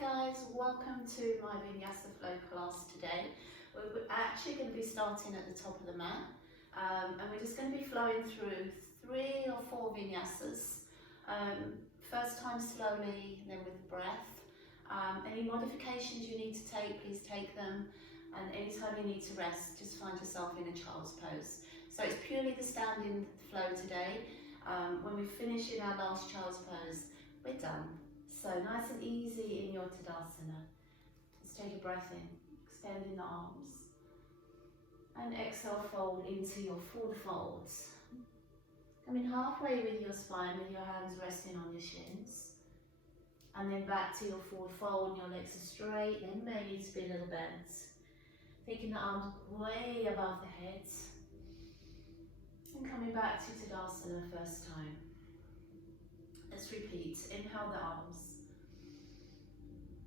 guys, welcome to my Vinyasa flow class today. We're actually going to be starting at the top of the mat and we're just going to be flowing through 3 or 4 Vinyasas. First time slowly, then with breath. Any modifications you need to take, please take them, and anytime you need to rest, just find yourself in a child's pose. So it's purely the standing flow today. When we finish in our last child's pose, we're done. So nice and easy in your Tadasana. Just take a breath in, extending the arms. And exhale, fold into your forward folds. Coming halfway with your spine with your hands resting on your shins. And then back to your forward fold, and your legs are straight, then may need to be a little bent. Taking the arms way above the head. And coming back to Tadasana first time. Let's repeat. Inhale the arms.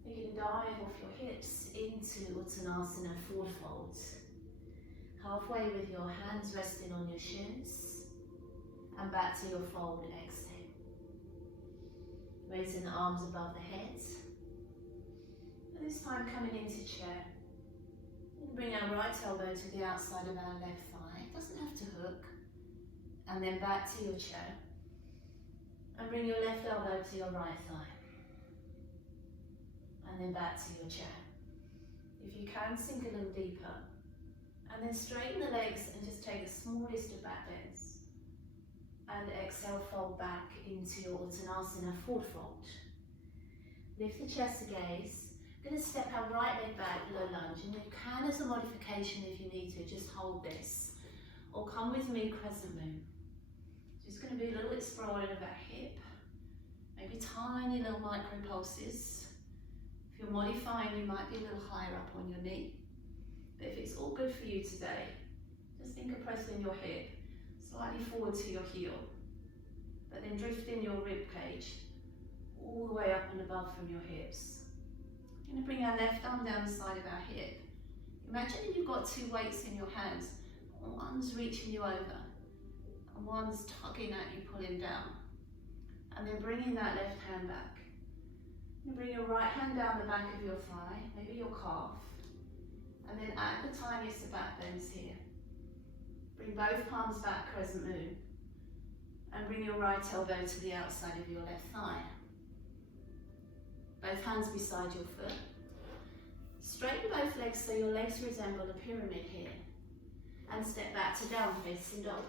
Taking a dive off your hips into Uttanasana, forward fold. Halfway with your hands resting on your shins. And back to your fold, exhale. Raising the arms above the head. And this time coming into chair. And bring our right elbow to the outside of our left thigh. It doesn't have to hook. And then back to your chair. And bring your left elbow to your right thigh. And then back to your chair. If you can, sink a little deeper. And then straighten the legs and just take the smallest of back bends. And exhale, fold back into your Uttanasana, forward fold. Lift the chest to gaze. Going to step our right leg back, low lunge. And you can, as a modification if you need to, just hold this. Or come with me, crescent moon. Just going to be a little exploring of our hip. Maybe tiny little micro pulses. If you're modifying, you might be a little higher up on your knee. But if it's all good for you today, just think of pressing your hip slightly forward to your heel. But then drifting your rib cage all the way up and above from your hips. We're going to bring our left arm down the side of our hip. Imagine that you've got 2 weights in your hands. One's reaching you over. And one's tugging at you, pulling down. And then bringing that left hand back. You bring your right hand down the back of your thigh, maybe your calf. And then at the tiniest of back bends here. Bring both palms back, crescent moon. And bring your right elbow to the outside of your left thigh. Both hands beside your foot. Straighten both legs so your legs resemble a pyramid here. And step back to down facing dog.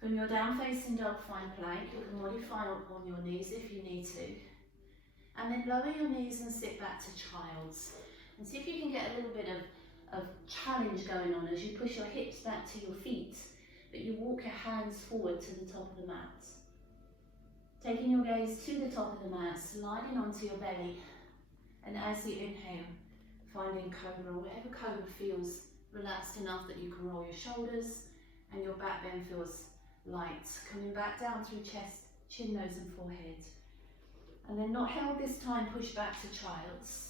From your down facing dog, find plank. You can modify on your knees if you need to. And then lower your knees and sit back to child's. And see if you can get a little bit of challenge going on as you push your hips back to your feet, but you walk your hands forward to the top of the mat. Taking your gaze to the top of the mat, sliding onto your belly. And as you inhale, finding cobra, wherever cobra feels relaxed enough that you can roll your shoulders and your back bend feels light. Coming back down through chest, chin, nose and forehead. And then not held this time, push back to child's.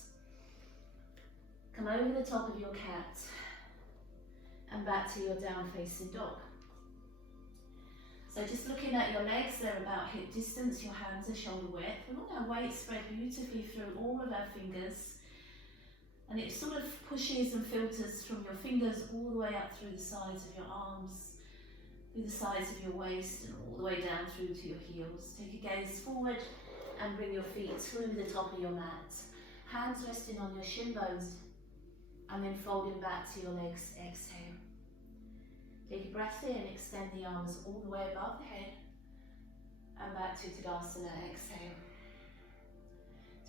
Come over the top of your cat and back to your down facing dog. So just looking at your legs, they're about hip distance, your hands are shoulder width. We want our weight spread beautifully through all of our fingers. And it sort of pushes and filters from your fingers all the way up through the sides of your arms, through the sides of your waist and all the way down through to your heels. Take a gaze forward and bring your feet through the top of your mat. Hands resting on your shin bones and then folding back to your legs, exhale. Take a breath in, extend the arms all the way above the head and back to Tadasana, exhale.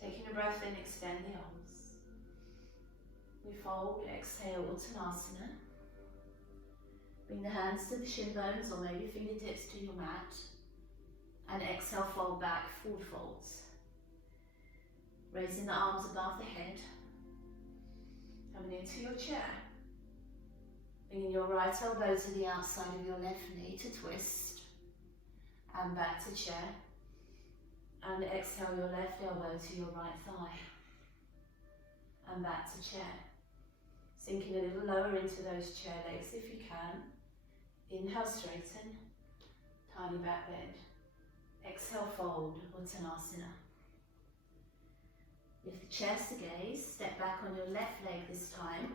Taking a breath in, extend the arms. We fold, exhale, Uttanasana. Bring the hands to the shin bones or maybe fingertips to your mat. And exhale, fold back, forward folds. Raising the arms above the head. Coming into your chair. Bringing your right elbow to the outside of your left knee to twist. And back to chair. And exhale your left elbow to your right thigh. And back to chair. Sinking a little lower into those chair legs if you can. Inhale, straighten. Tiny back bend. Exhale, fold, Uttanasana. Lift the chest, the gaze, step back on your left leg this time.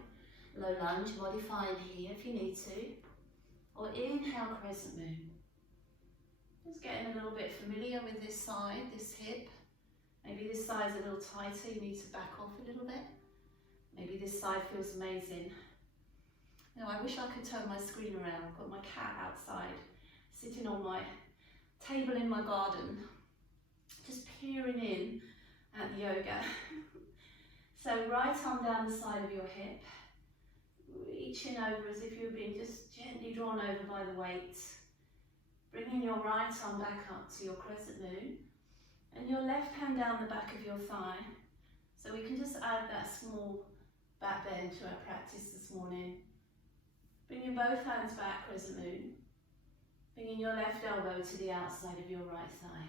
Low lunge, modifying here if you need to. Or inhale, crescent moon. Just getting a little bit familiar with this side, this hip. Maybe this side's a little tighter, you need to back off a little bit. Maybe this side feels amazing. You know, I wish I could turn my screen around. I've got my cat outside, sitting on my table in my garden, just peering in at the yoga. So right arm down the side of your hip, reaching over as if you're being just gently drawn over by the weight. Bringing your right arm back up to your crescent moon and your left hand down the back of your thigh. So we can just add that small back bend to our practice this morning. Bringing both hands back, crescent moon. Bringing your left elbow to the outside of your right thigh.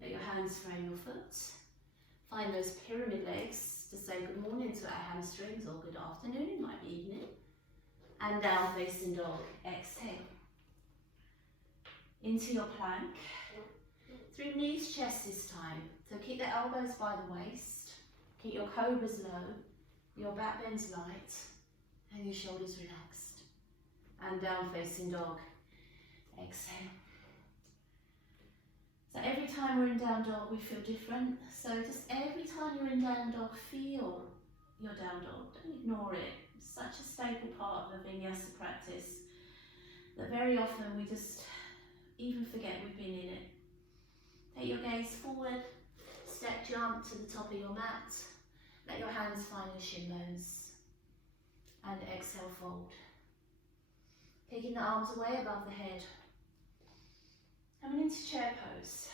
Let your hands frame your foot. Find those pyramid legs to say good morning to our hamstrings, or good afternoon, it might be evening. And down facing dog, exhale. Into your plank. Through knees, chest this time. So keep the elbows by the waist. Keep your cobras low, your back bends light, and your shoulders relaxed. And down facing dog, exhale. So every time we're in down dog, we feel different. So just every time you're in down dog, feel your down dog. Don't ignore it. It's such a staple part of the Vinyasa practice that very often we just even forget we've been in it. Take your gaze forward, step jump to the top of your mat. Let your hands find your shin bones. And exhale, fold. Taking the arms away above the head. Coming into chair pose.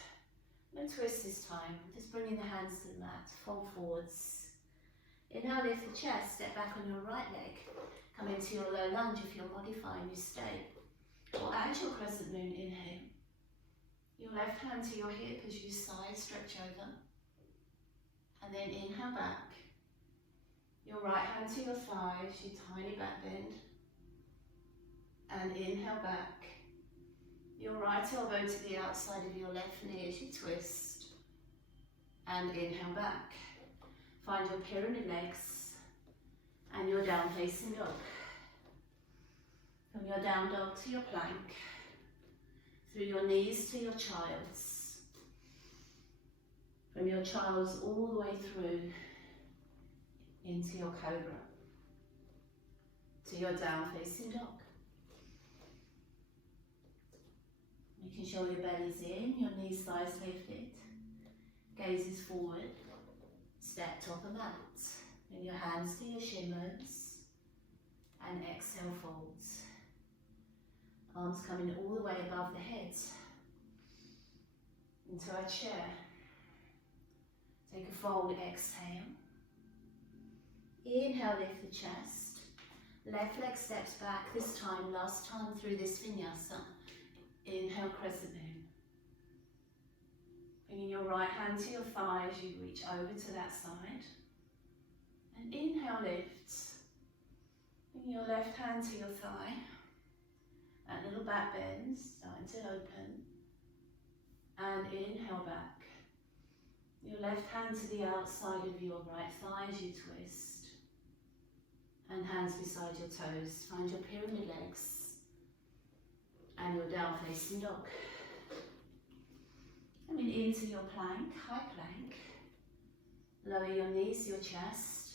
No twist this time, just bringing the hands to the mat, fold forwards. Inhale, lift the chest, step back on your right leg. Come into your low lunge if you're modifying, you stay. Or add your crescent moon, inhale. Your left hand to your hip as you sigh, stretch over. And then inhale back. Your right hand to your thigh as you tiny back bend. And inhale back. Your right elbow to the outside of your left knee as you twist. And inhale back. Find your pyramid legs and your down facing dog. From your down dog to your plank. Through your knees to your child's. From your child's all the way through into your cobra. To your down facing dog. Making sure your belly's in, your knees, thighs lifted. Gaze is forward. Step top of mat. Bring your hands to your shin bones. And exhale, folds. Arms coming all the way above the head. Into our chair. Take a fold, exhale. Inhale, lift the chest. Left leg steps back, this time, last time through this vinyasa. Inhale, crescent moon. Bringing your right hand to your thigh as you reach over to that side. And inhale, lift. Bring your left hand to your thigh. That little back bend, starting to open. And inhale back. Your left hand to the outside of your right thigh as you twist. And hands beside your toes. Find your pyramid legs. And your down facing dog. Coming into your plank, high plank. Lower your knees, your chest.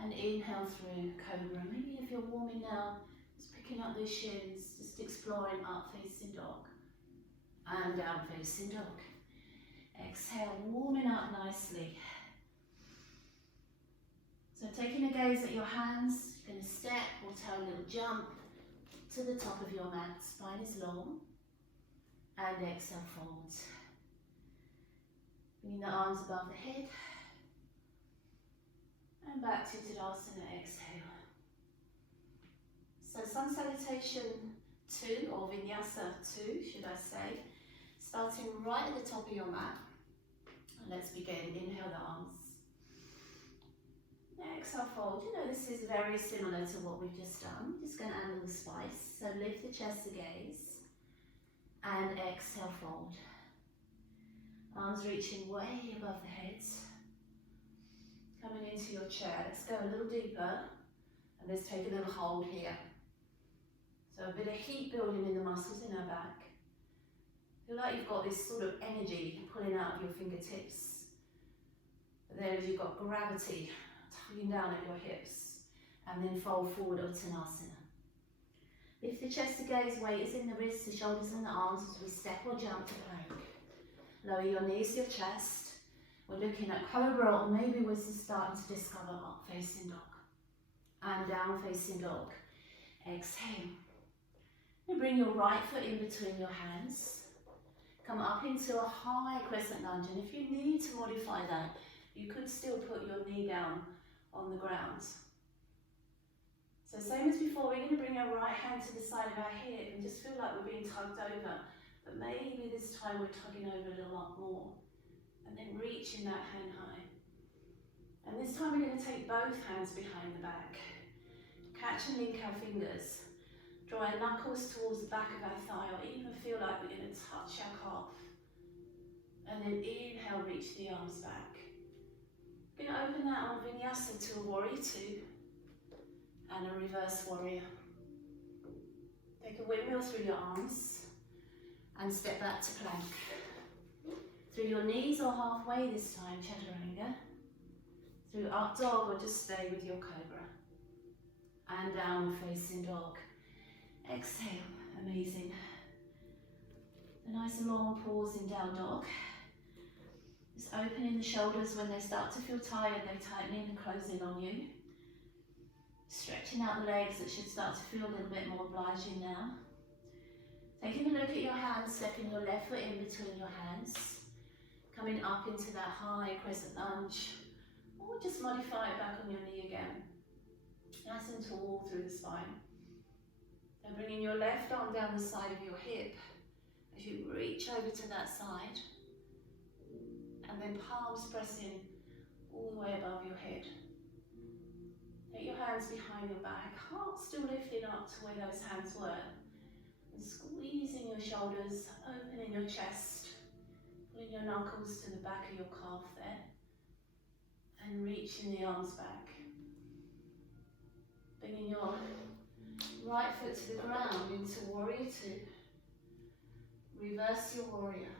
And inhale through cobra. Maybe if you're warming now, just picking up those shins, just exploring up facing dog. And down facing dog. Exhale, warming up nicely. So taking a gaze at your hands, you're going to step or take a little jump to the top of your mat. Spine is long. And exhale, fold. Bringing the arms above the head. And back to Tadasana, exhale. So Sun Salutation 2, or Vinyasa 2, should I say. Starting right at the top of your mat. And let's begin. Inhale the arms. Exhale, fold. You know, this is very similar to what we've just done. Just going to add a little spice. So lift the chest, the gaze. And exhale, fold. Arms reaching way above the heads. Coming into your chair. Let's go a little deeper. And let's take a little hold here. So a bit of heat building in the muscles in our back. Feel like you've got this sort of energy pulling out of your fingertips. But then you've got gravity tugging down at your hips. And then fold forward, Uttanasana. Lift the chest to gaze, weight is in the wrists, the shoulders and the arms as we step or jump to plank. Lower your knees to your chest. We're looking at cobra, or maybe we're just starting to discover up facing dog. And down facing dog. Exhale. Now bring your right foot in between your hands. Come up into a high crescent lunge, and if you need to modify that, you could still put your knee down on the ground. So same as before, we're going to bring our right hand to the side of our hip and just feel like we're being tugged over. But maybe this time we're tugging over a lot more. And then reaching that hand high. And this time we're going to take both hands behind the back. Catch and link our fingers. Draw our knuckles towards the back of our thigh, or even feel like we're going to touch our calf. And then inhale, reach the arms back. We're going to open that on Vinyasa to a warrior two. And a reverse warrior. Take a windmill through your arms and step back to plank. Through your knees or halfway this time, Chaturanga. Through up dog, or just stay with your cobra. And downward facing dog. Exhale, amazing. A nice long pause in down dog. Just opening the shoulders when they start to feel tired, they tighten in and close in on you. Stretching out the legs, that should start to feel a little bit more obliging now. Taking a look at your hands, stepping your left foot in between your hands. Coming up into that high crescent lunge. Or just modify it back on your knee again. Nice and tall through the spine. And bringing your left arm down the side of your hip as you reach over to that side. And then palms pressing all the way above your head. Take your hands behind your back, heart still lifting up to where those hands were. And squeezing your shoulders, opening your chest, pulling your knuckles to the back of your calf there. And reaching the arms back. Bringing your right foot to the ground into warrior two. Reverse your warrior.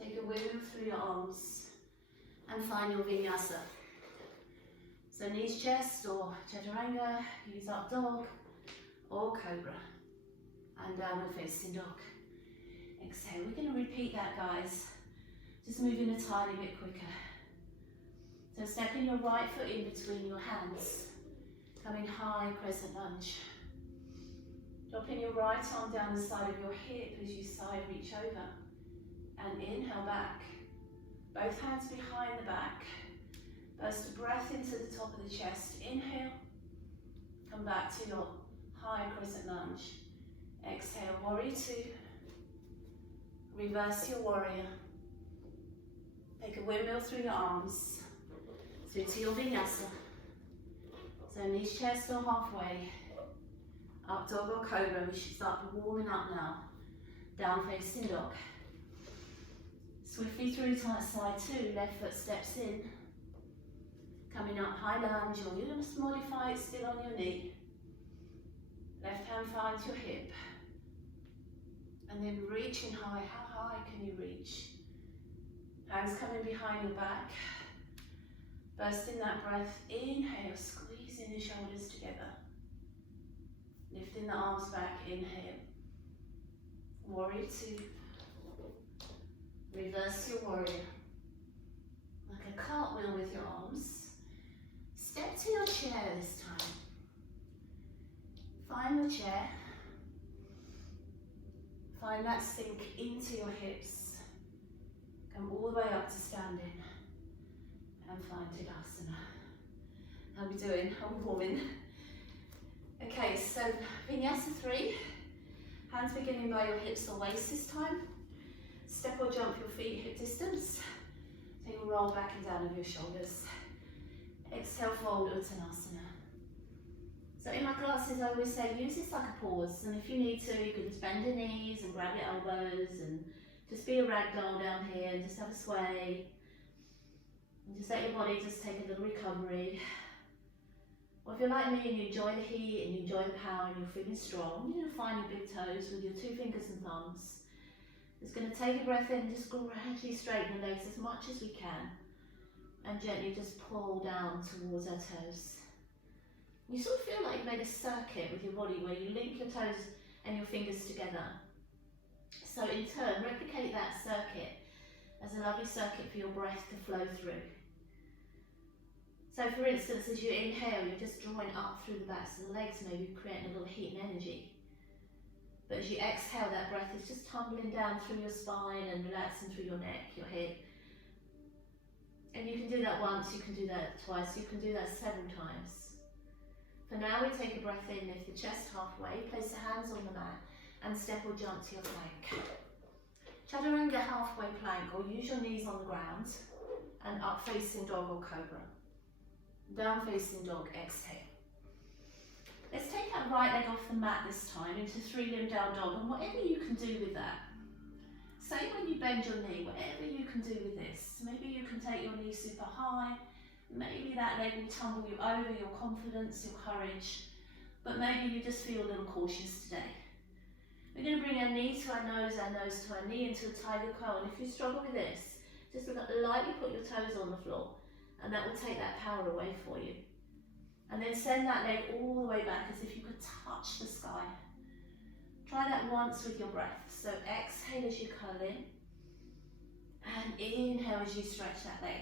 Take a windmill through your arms and find your Vinyasa. So knees chest or Chaturanga, use up dog or cobra. And downward facing dog. Exhale. We're going to repeat that, guys. Just moving a tiny bit quicker. So stepping your right foot in between your hands. Coming high crescent lunge. Dropping your right arm down the side of your hip as you side reach over. And inhale back. Both hands behind the back. Burst a breath into the top of the chest. Inhale. Come back to your high crescent lunge. Exhale, warrior two. Reverse your warrior. Take a windmill through your arms. Through to your Vinyasa. So knees chest or halfway. Up dog or cobra. We should start warming up now. Down facing dog. Swiftly through to that side two. Left foot steps in. Coming up high lunge, or you're going to modify it still on your knee. Left hand finds your hip. And then reaching high. How high can you reach? Hands coming behind your back. Bursting that breath. Inhale, squeezing the shoulders together. Lifting the arms back. Inhale. Warrior two. Reverse your warrior. Like a cartwheel with your arms. Step to your chair this time. Find the chair. Find that sink into your hips. Come all the way up to standing. And find Tadasana. How are we doing? I'm warming. Okay, so Vinyasa 3. Hands beginning by your hips or waist this time. Step or jump your feet hip distance. Take a roll back and down of your shoulders. Exhale, fold Uttanasana. So in my classes I always say use this like a pause, and if you need to you can just bend your knees and grab your elbows and Just be a ragdoll down here and just have a sway. And just let your body just take a little recovery. Or if you're like me and you enjoy the heat and you enjoy the power and you're feeling strong, you're going to find your big toes with your 2 fingers and thumbs. Just going to take a breath in and just gradually straighten the legs as much as we can. And gently just pull down towards our toes. You sort of feel like you've made a circuit with your body where you link your toes and your fingers together. So in turn, replicate that circuit as a lovely circuit for your breath to flow through. So for instance, as you inhale, you're just drawing up through the backs of the legs, maybe creating a little heat and energy. But as you exhale, that breath is just tumbling down through your spine and relaxing through your neck, your head. And you can do that once, you can do that twice, you can do that several times. For now, we take a breath in, lift the chest halfway, place the hands on the mat, and step or jump to your plank. Chaturanga halfway plank, or use your knees on the ground, and up facing dog or cobra. Down facing dog, exhale. Let's take that right leg off the mat this time into 3-limb down dog, and whatever you can do with that. Say when you bend your knee, whatever you can do with this. Maybe you can take your knee super high, maybe that leg will tumble you over, your confidence, your courage, but maybe you just feel a little cautious today. We're going to bring our knee to our nose to our knee into a tiger curl, and if you struggle with this, just lightly put your toes on the floor, and that will take that power away for you. And then send that leg all the way back as if you could touch the sky. Try that once with your breath. So exhale as you curl in, and inhale as you stretch that leg.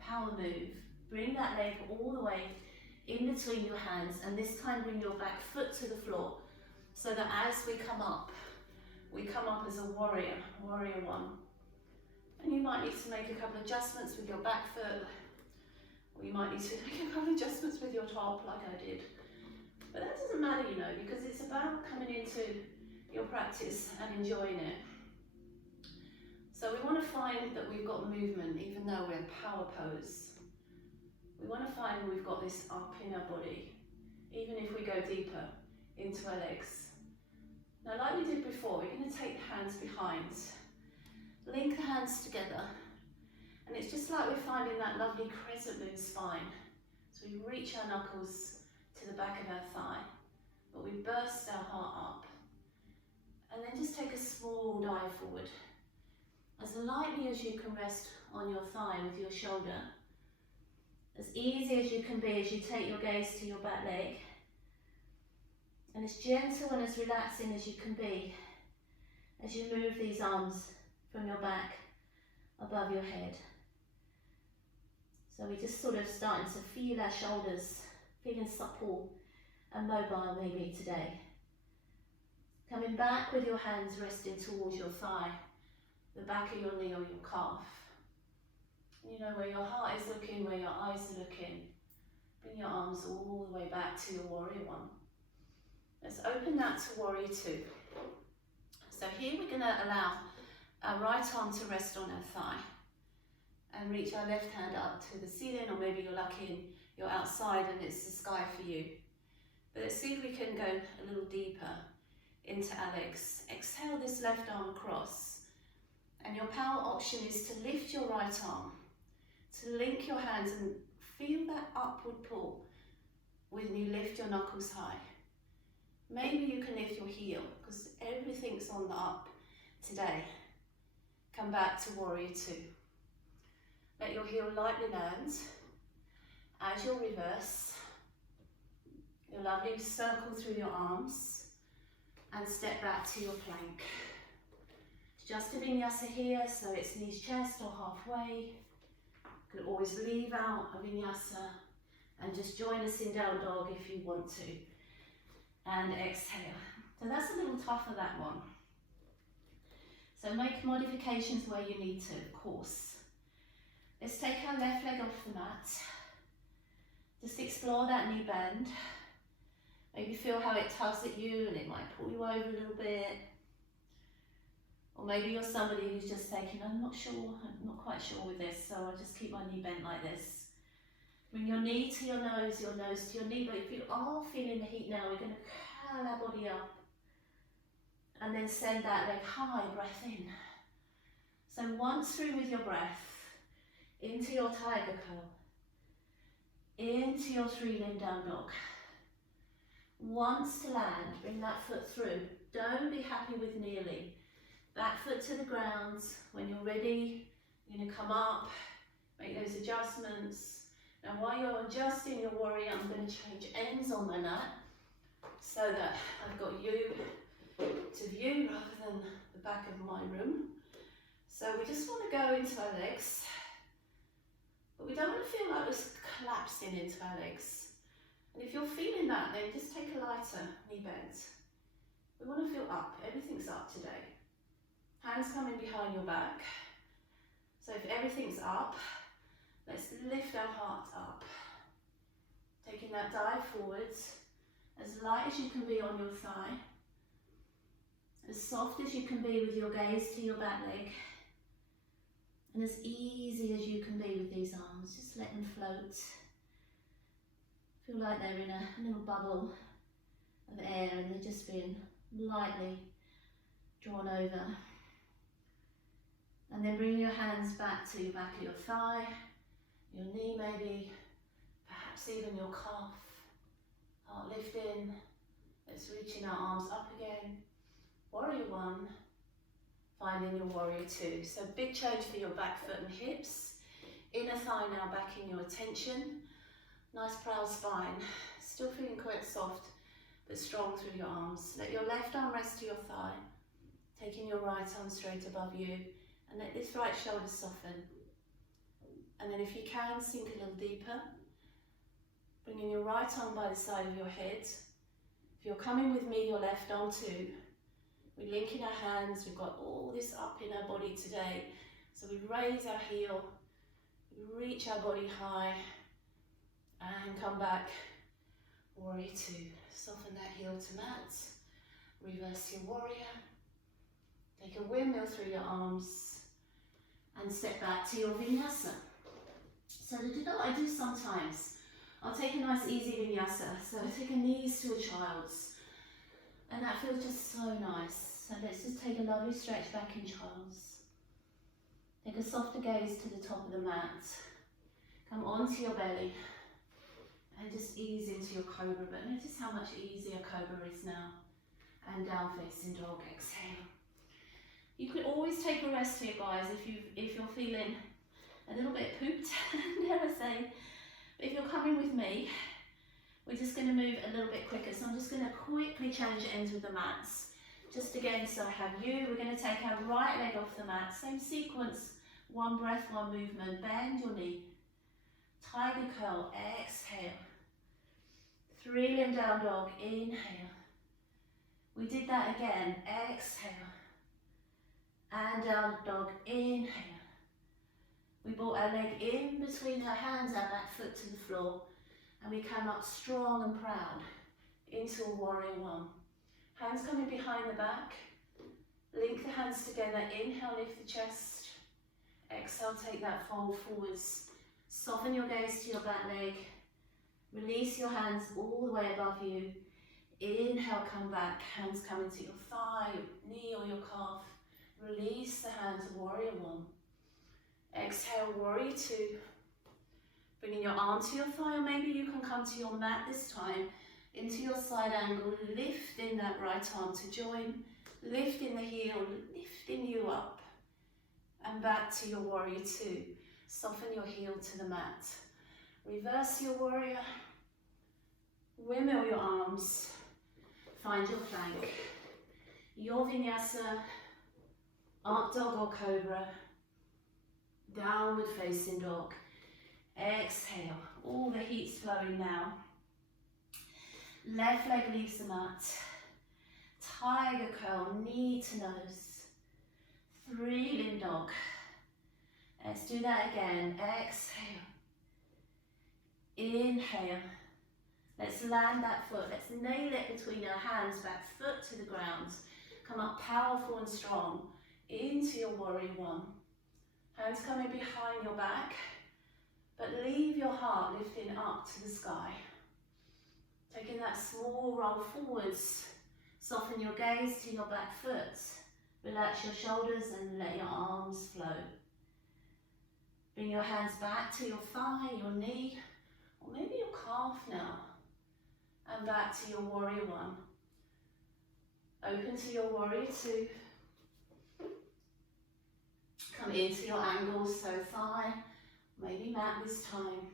Power move. Bring that leg all the way in between your hands, and this time bring your back foot to the floor, so that as we come up as a warrior, warrior 1. And you might need to make a couple of adjustments with your back foot, or you might need to make a couple of adjustments with your top like I did. But that doesn't matter, you know, because it's about coming into your practice and enjoying it. So we want to find that we've got movement even though we're in power pose. We want to find we've got this up in our body, even if we go deeper into our legs. Now, like we did before, we're going to take the hands behind, link the hands together, and it's just like we're finding that lovely crescent moon spine. So we reach our knuckles to the back of our thigh, but we burst our heart up, and then just take a small dive forward. As lightly as you can rest on your thigh with your shoulder, as easy as you can be as you take your gaze to your back leg, and as gentle and as relaxing as you can be as you move these arms from your back above your head. So we're just sort of starting to feel our shoulders, feeling supple and mobile maybe today. Coming back with your hands resting towards your thigh, the back of your knee or your calf. You know, where your heart is looking, where your eyes are looking. Bring your arms all the way back to your warrior 1. Let's open that to warrior 2. So here we're going to allow our right arm to rest on our thigh and reach our left hand up to the ceiling, or maybe you're lucky and you're outside and it's the sky for you. But let's see if we can go a little deeper into our legs. Exhale this left arm across, and your power option is to lift your right arm, to link your hands and feel that upward pull when you lift your knuckles high. Maybe you can lift your heel, because everything's on the up today. Come back to warrior 2. Let your heel lightly land. As you'll reverse, you'll lovely circle through your arms and step back to your plank. Just a vinyasa here, so it's knees chest or halfway. You could always leave out a vinyasa and just join us in down dog if you want to. And exhale. So that's a little tougher, that one. So make modifications where you need to, of course. Let's take our left leg off the mat. Just explore that knee bend. Maybe feel how it tugs at you and it might pull you over a little bit. Or maybe you're somebody who's just thinking, I'm not quite sure with this, so I'll just keep my knee bent like this. Bring your knee to your nose to your knee, but if you are feeling the heat now, we're going to curl our body up and then send that leg high, breath in. So once through with your breath, into your tiger curl, into your three-limb down dog. Once to land, bring that foot through. Don't be happy with nearly. Back foot to the ground. When you're ready, you're going to come up, make those adjustments. Now while you're adjusting your warrior, I'm going to change ends on my mat so that I've got you to view rather than the back of my room. So we just want to go into our legs, but we don't want to feel like we're collapsing into our legs. And if you're feeling that, then just take a lighter knee bend. We want to feel up. Everything's up today. Hands coming behind your back. So if everything's up, let's lift our heart up. Taking that dive forwards, as light as you can be on your thigh. As soft as you can be with your gaze to your back leg. And as easy as you can be with these arms. Just let them float. Feel like they're in a little bubble of air and they're just being lightly drawn over. And then bring your hands back to your back of your thigh, your knee maybe, perhaps even your calf. Heart lifting. Let's reach in our arms up again. Warrior one. Finding your warrior two. So big change for your back foot and hips. Inner thigh now backing your attention. Nice proud spine. Still feeling quite soft, but strong through your arms. Let your left arm rest to your thigh. Taking your right arm straight above you. And let this right shoulder soften. And then if you can, sink a little deeper. Bringing your right arm by the side of your head. If you're coming with me, your left arm too. We link in our hands. We've got all this up in our body today. So we raise our heel. We reach our body high. And come back. Warrior two. Soften that heel to mat. Reverse your warrior. Take a windmill through your arms. And step back to your Vinyasa. So to do that I do sometimes. I'll take a nice easy Vinyasa. So I take a knees to a child's. And that feels just so nice. So let's just take a lovely stretch back in child's. Take a softer gaze to the top of the mat. Come onto your belly. And just ease into your cobra. But notice how much easier cobra is now. And down facing dog. Exhale. You can always take a rest here, guys, if you're feeling a little bit pooped, dare I say. But if you're coming with me, we're just going to move a little bit quicker. So I'm just going to quickly change ends with the mats. Just again, so I have you. We're going to take our right leg off the mat. Same sequence. One breath, one movement. Bend your knee. Tiger curl. Exhale. Three-limb down dog. Inhale. We did that again. Exhale. And down dog, inhale. We brought our leg in between our hands and back foot to the floor. And we come up strong and proud into a warrior one. Hands coming behind the back. Link the hands together. Inhale, lift the chest. Exhale, take that fold forwards. Soften your gaze to your back leg. Release your hands all the way above you. Inhale, come back. Hands coming to your thigh, your knee or your calf. Release the hands, warrior one. Exhale, warrior two. Bringing your arm to your thigh, or maybe you can come to your mat this time, into your side angle, lifting that right arm to join, lifting the heel, lifting you up, and back to your warrior two. Soften your heel to the mat. Reverse your warrior, windmill your arms, find your plank. Your Vinyasa, up dog or cobra, downward facing dog. Exhale, all the heat's flowing now. Left leg leaves the mat. Tiger curl, knee to nose. Three-limb dog. Let's do that again. Exhale. Inhale. Let's land that foot. Let's nail it between our hands, back foot to the ground. Come up powerful and strong into your warrior one. Hands coming behind your back, but leave your heart lifting up to the sky. Taking that small roll forwards, soften your gaze to your back foot. Relax your shoulders and let your arms flow. Bring your hands back to your thigh, your knee, or maybe your calf now. And back to your warrior one. Open to your warrior two. Come into your angles, so thigh, maybe mat this time.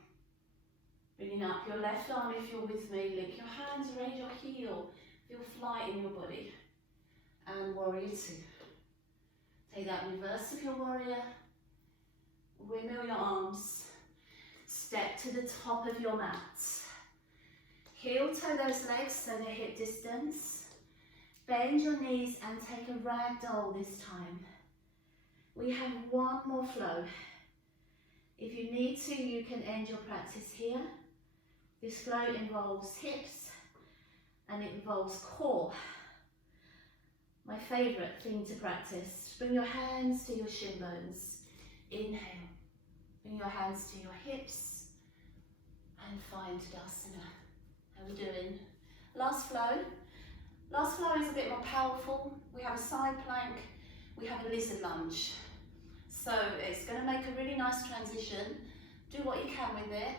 Bringing up your left arm if you're with me. Link your hands, raise your heel. Feel flight in your body. And warrior two. Take that reverse of your warrior. Windmill your arms. Step to the top of your mat. Heel toe those legs so they're hip distance. Bend your knees and take a ragdoll this time. We have one more flow. If you need to, you can end your practice here. This flow involves hips and it involves core. My favourite thing to practice. Bring your hands to your shin bones. Inhale. Bring your hands to your hips and find Tadasana. How are we doing? Last flow. Last flow is a bit more powerful. We have a side plank. We have a lizard lunge. So it's going to make a really nice transition. Do what you can with it.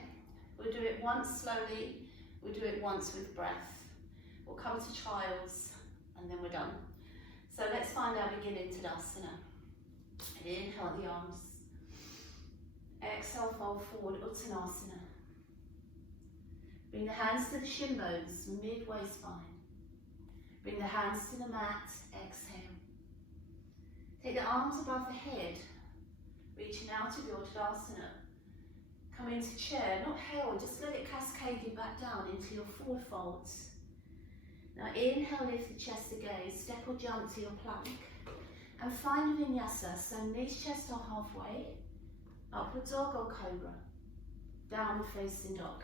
We'll do it once slowly. We'll do it once with breath. We'll come to child's and then we're done. So let's find our beginning Tadasana. Inhale the arms. Exhale, fold forward, Uttanasana. Bring the hands to the shin bones, midway spine. Bring the hands to the mat, exhale. Take the arms above the head, reaching out of your Tadasana. Come into chair, not held, just let it cascade you back down into your forward folds. Now inhale, lift the chest again, step or jump to your plank. And find a Vinyasa, so knees, chest are halfway. Upward dog or cobra. Downward facing dog.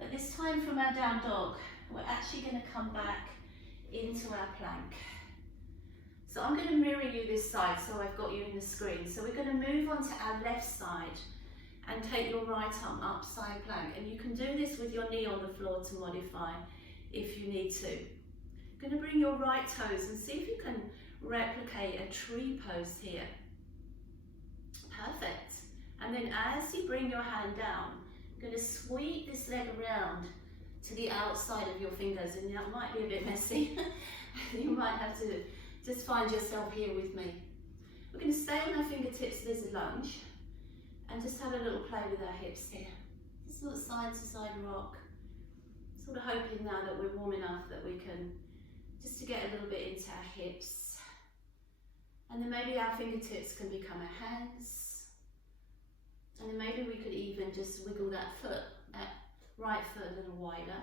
At this time from our down dog, we're actually going to come back into our plank. So I'm going to mirror you this side so I've got you in the screen. So we're going to move on to our left side and take your right arm up, side plank. And you can do this with your knee on the floor to modify if you need to. You're going to bring your right toes and see if you can replicate a tree pose here. Perfect. And then as you bring your hand down, you're going to sweep this leg around to the outside of your fingers, and that might be a bit messy. You might have to just find yourself here with me. We're going to stay on our fingertips, lizard lunge, and just have a little play with our hips here. Just sort of side to side rock. Sort of hoping now that we're warm enough that we can just to get a little bit into our hips. And then maybe our fingertips can become our hands. And then maybe we could even just wiggle that foot, that right foot a little wider.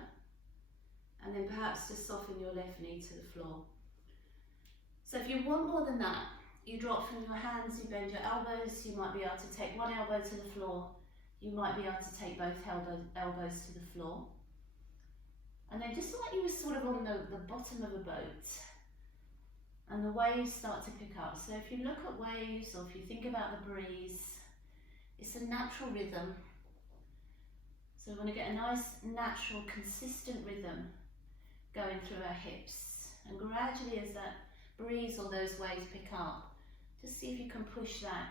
And then perhaps just soften your left knee to the floor. So if you want more than that, you drop from your hands, you bend your elbows, you might be able to take one elbow to the floor, you might be able to take both elbows to the floor. And then just like you were sort of on the bottom of a boat, and the waves start to pick up. So if you look at waves, or if you think about the breeze, it's a natural rhythm. So we want to get a nice, natural, consistent rhythm going through our hips. And gradually as that breeze or those waves pick up, just see if you can push that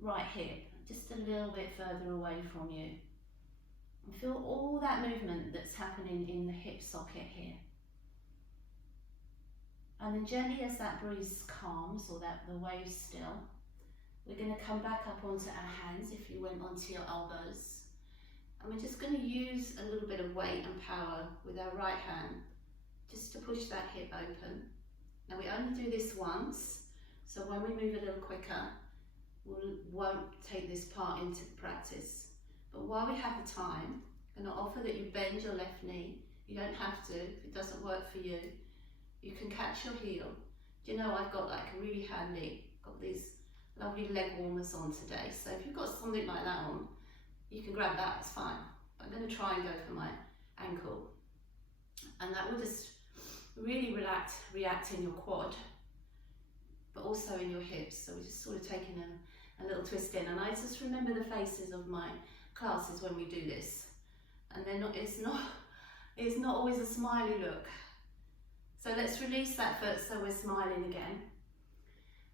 right hip just a little bit further away from you. And feel all that movement that's happening in the hip socket here. And then gently as that breeze calms, or that the waves still, we're going to come back up onto our hands if you went onto your elbows. And we're just going to use a little bit of weight and power with our right hand just to push that hip open. Now we only do this once, so when we move a little quicker, we won't take this part into the practice. But while we have the time, I'm going to offer that you bend your left knee. You don't have to, if it doesn't work for you. You can catch your heel. Do you know I've got like a really handy, got these lovely leg warmers on today. So if you've got something like that on, you can grab that, it's fine. I'm going to try and go for my ankle. And that will just really react in your quad, but also in your hips. So we're just sort of taking a little twist in. And I just remember the faces of my classes when we do this. And they're not, it's not always a smiley look. So let's release that foot so we're smiling again.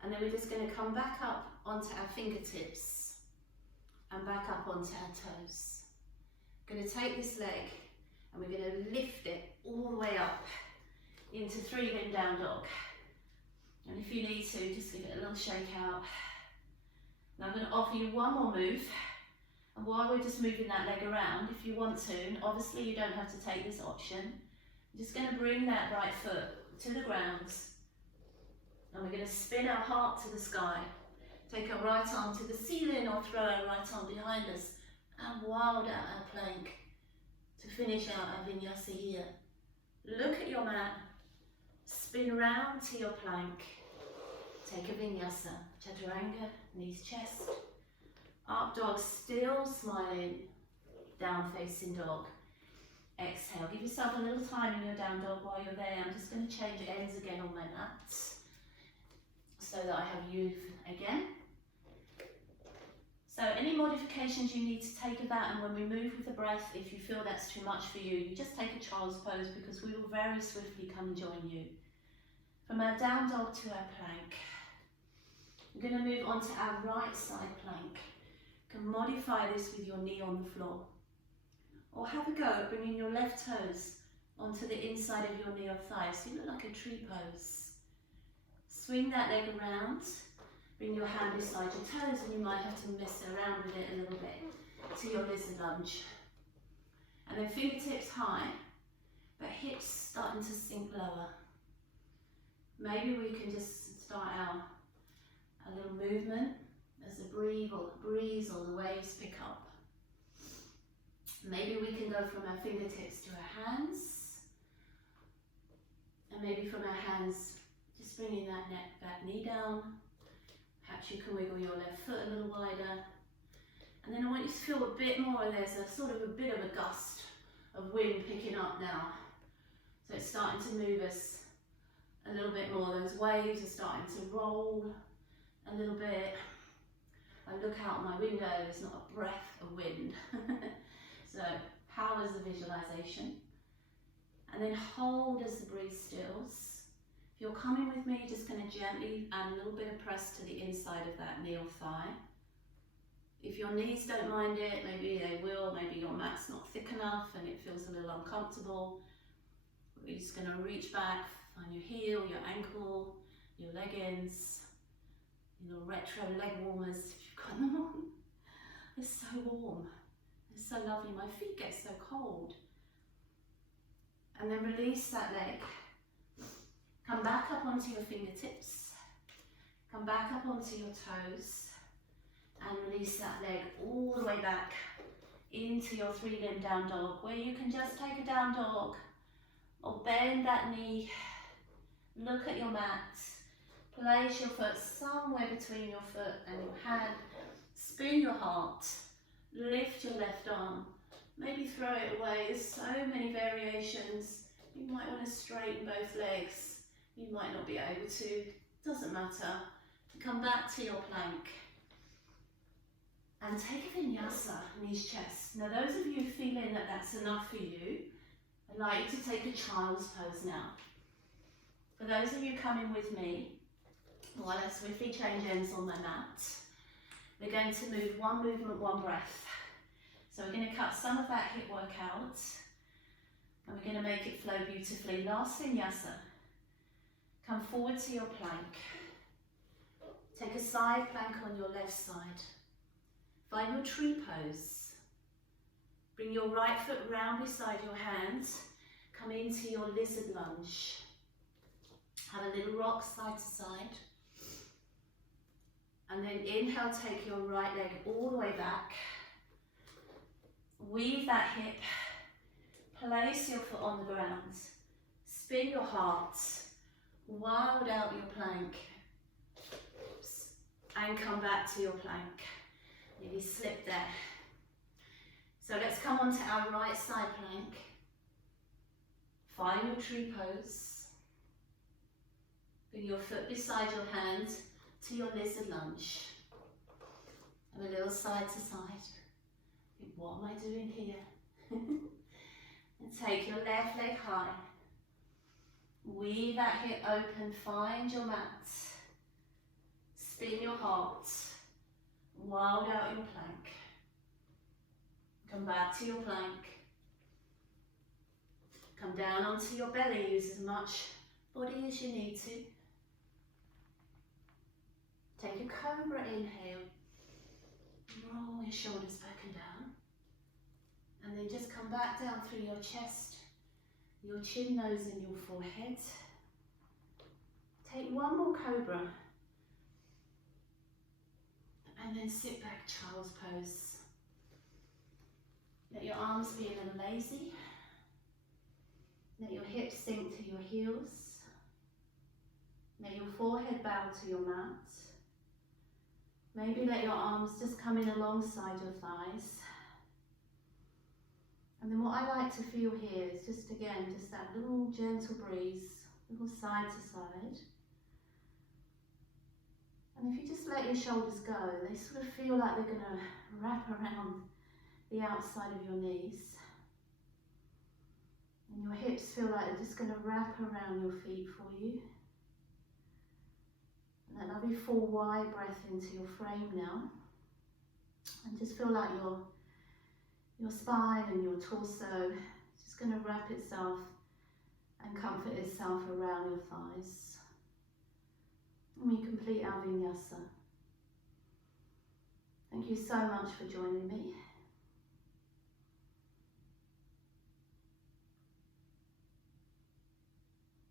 And then we're just going to come back up onto our fingertips and back up onto our toes. Going to take this leg and we're going to lift it all the way up into 3-limb down dog. And if you need to, just give it a little shake out. Now I'm going to offer you one more move. And while we're just moving that leg around, if you want to, and obviously you don't have to take this option, I'm just going to bring that right foot to the ground. And we're going to spin our heart to the sky. Take our right arm to the ceiling or throw our right arm behind us and wild out our plank to finish out our vinyasa here. Look at your mat, spin round to your plank. Take a vinyasa, chaturanga, knees chest. Up dog, still smiling, down facing dog. Exhale, give yourself a little time in your down dog while you're there. I'm just going to change ends again on my mat so that I have you again. So any modifications you need to take of that, and when we move with the breath, if you feel that's too much for you, you just take a child's pose because we will very swiftly come and join you. From our down dog to our plank. We're going to move on to our right side plank. You can modify this with your knee on the floor. Or have a go at bringing your left toes onto the inside of your knee or thigh, so you look like a tree pose. Swing that leg around, bring your hand beside your toes, and you might have to mess around with it a little bit to your lizard lunge. And then fingertips high, but hips starting to sink lower. Maybe we can just start a little movement as the breeze or the waves pick up. Maybe we can go from our fingertips to our hands, and maybe from our hands just bringing that knee down. Perhaps you can wiggle your left foot a little wider, and then I want you to feel a bit more. There's a sort of a bit of a gust of wind picking up now, so it's starting to move us a little bit more. Those waves are starting to roll a little bit. I look out my window, there's not a breath of wind. So powers the visualization. And then hold as the breeze stills. If you're coming with me, just going to gently add a little bit of press to the inside of that knee or thigh. If your knees don't mind it, maybe they will, maybe your mat's not thick enough and it feels a little uncomfortable. We're just going to reach back, find your heel, your ankle, your leggings, your little retro leg warmers if you've got them on. They're so warm. It's so lovely, my feet get so cold. And then release that leg. Come back up onto your fingertips. Come back up onto your toes. And release that leg all the way back into your 3-limb down dog, where you can just take a down dog or bend that knee. Look at your mat. Place your foot somewhere between your foot and your hand. Spin your heart. Lift your left arm, maybe throw it away. There's so many variations. You might want to straighten both legs. You might not be able to, doesn't matter. Come back to your plank. And take a vinyasa, knees chest. Now those of you feeling that that's enough for you, I'd like you to take a child's pose now. For those of you coming with me, while I swiftly change ends on my mat, we're going to move one movement, one breath. So we're going to cut some of that hip work out, and we're going to make it flow beautifully. Last vinyasa. Come forward to your plank. Take a side plank on your left side. Find your tree pose. Bring your right foot round beside your hands. Come into your lizard lunge. Have a little rock side to side. And then inhale, take your right leg all the way back. Weave that hip. Place your foot on the ground. Spin your heart. Wild out your plank. And come back to your plank. Maybe slip there. So let's come on to our right side plank. Find your tree pose. Bring your foot beside your hand to your lizard lunge. And a little side to side. Think, what am I doing here? And take your left leg high. Weave that hip open, find your mat. Spin your heart. Wild out your plank. Come back to your plank. Come down onto your belly, use as much body as you need to. Take a cobra inhale. Roll your shoulders back and down. And then just come back down through your chest, your chin, nose and your forehead. Take one more cobra. And then sit back, child's pose. Let your arms be a little lazy. Let your hips sink to your heels. Let your forehead bow to your mat. Maybe let your arms just come in alongside your thighs. And then what I like to feel here is just again, just that little gentle breeze, little side to side. And if you just let your shoulders go, they sort of feel like they're going to wrap around the outside of your knees. And your hips feel like they're just going to wrap around your feet for you. And that lovely full wide breath into your frame now. And just feel like your spine and your torso is just going to wrap itself and comfort itself around your thighs. And we complete our Vinyasa. Thank you so much for joining me.